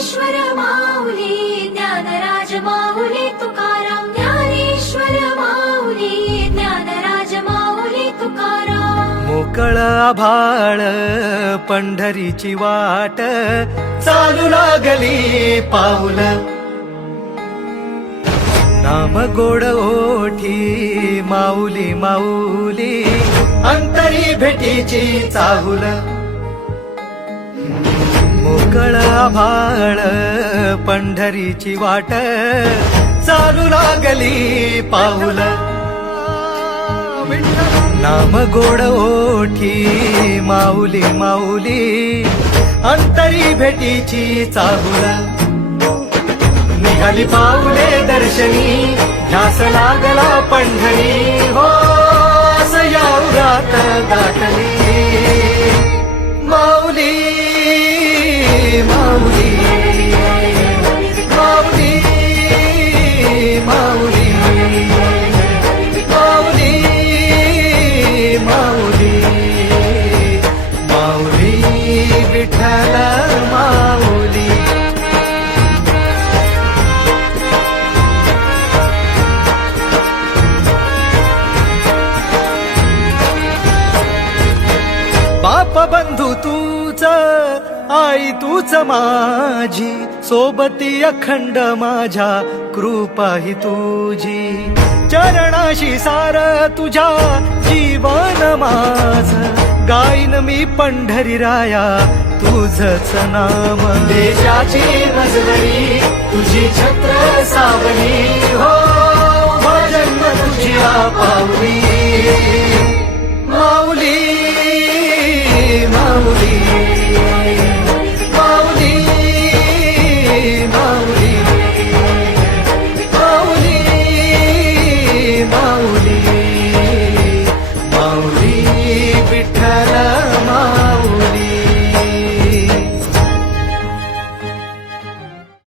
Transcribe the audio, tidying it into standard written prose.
ज्ञानेश्वर माऊली ज्ञानराज माऊली तुकाराम ज्ञानेश्वर माऊली ज्ञानराज माऊली तुकाराम मोकळ आभाळ पंढरीची वाट चालू लागली पाऊल नाम गोड ओठी माऊली माऊली अंतरी भेटीची चाहुल मोकळ आभाळ पंढरीची वाट चालू लागली पाऊल नाम गोड ओठी माऊली माऊली अंतरी भेटीची चाहुल निघाली पाऊले दर्शनी ध्यास लागला पंढरी हो सयावरात गाठली माऊली माऊली माऊली माऊली माऊली माऊली माऊली विठ्ठल माऊली बाप बंधू तूच आई तूच माझी सोबती अखंड माझ्या कृपा ही तुझी चरणाशी सार तुझ्या जीवन माझ गाईन मी पंढरी राया तुझच नाम देशाची मजवरी तुझी छत्र सावली हो भजन तुझी पावली माऊली माऊली